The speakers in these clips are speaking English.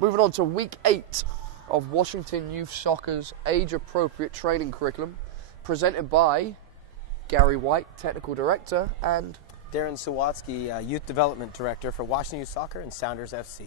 Moving on to week 8 of Washington Youth Soccer's age-appropriate training curriculum, presented by Gary White, Technical Director, and Darren Sawatsky, Youth Development Director for Washington Youth Soccer and Sounders FC.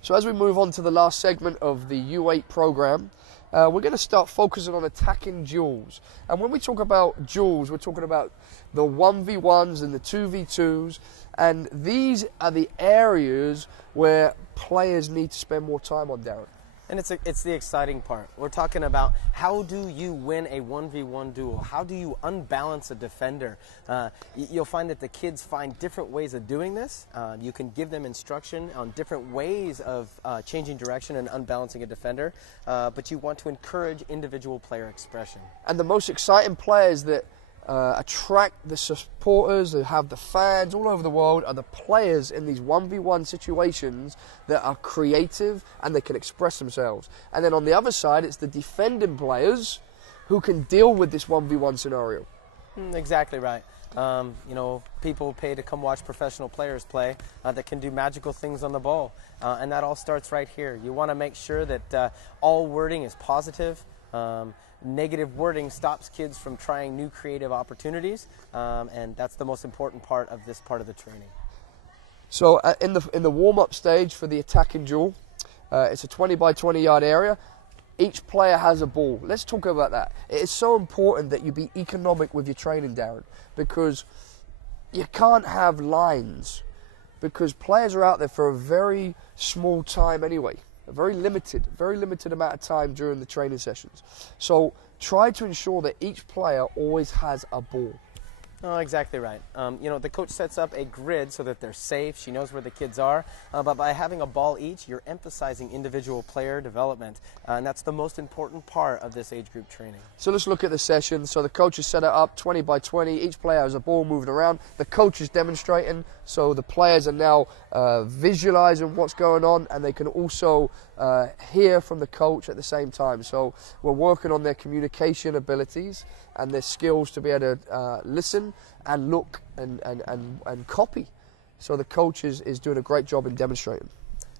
So as we move on to the last segment of the U8 program, we're going to start focusing on attacking duels. And when we talk about duels, we're talking about the 1v1s and the 2v2s. And these are the areas where players need to spend more time on, Darren. And it's the exciting part. We're talking about how do you win a 1v1 duel? How do you unbalance a defender? You'll find that the kids find different ways of doing this. You can give them instruction on different ways of changing direction and unbalancing a defender, but you want to encourage individual player expression. And the most exciting players that attract the supporters, that have the fans all over the world, are the players in these 1v1 situations that are creative and they can express themselves. And then on the other side, it's the defending players who can deal with this 1v1 scenario. Exactly right. You know, people pay to come watch professional players play that can do magical things on the ball. And that all starts right here. You want to make sure that all wording is positive. Negative wording stops kids from trying new creative opportunities, and that's the most important part of this part of the training. So in the warm-up stage for the attacking duel, it's a 20 by 20 yard area. Each player has a ball. Let's talk about that. It is so important that you be economic with your training, Darren, because you can't have lines, because players are out there for a very small time anyway. A very limited amount of time during the training sessions. So try to ensure that each player always has a ball. Oh, exactly right. You know, the coach sets up a grid so that they're safe. She knows where the kids are. But by having a ball each, you're emphasizing individual player development. And that's the most important part of this age group training. So let's look at the session. So the coach has set it up 20 by 20. Each player has a ball moving around. The coach is demonstrating. So the players are now visualizing what's going on, and they can also hear from the coach at the same time. So we're working on their communication abilities and their skills to be able to listen and look and copy. So the coach is doing a great job in demonstrating.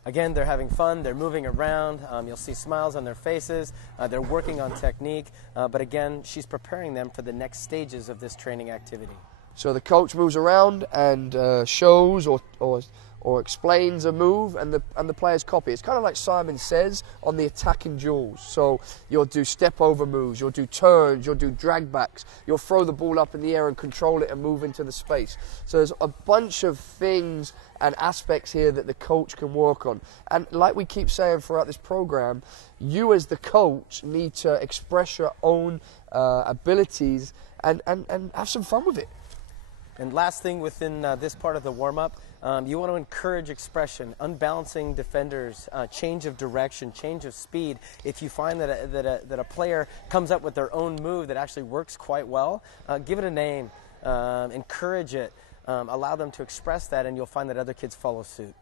Again, they're having fun, they're moving around, you'll see smiles on their faces, they're working on technique, but again, she's preparing them for the next stages of this training activity. So the coach moves around and shows or explains a move, and the players copy. It's kind of like Simon Says on the attacking duels. So you'll do step over moves, you'll do turns, you'll do drag backs, you'll throw the ball up in the air and control it and move into the space. So there's a bunch of things and aspects here that the coach can work on. And like we keep saying throughout this program, you as the coach need to express your own abilities and have some fun with it. And last thing within this part of the warm-up, you want to encourage expression, unbalancing defenders, change of direction, change of speed. If you find that a player comes up with their own move that actually works quite well, give it a name, encourage it, allow them to express that, and you'll find that other kids follow suit.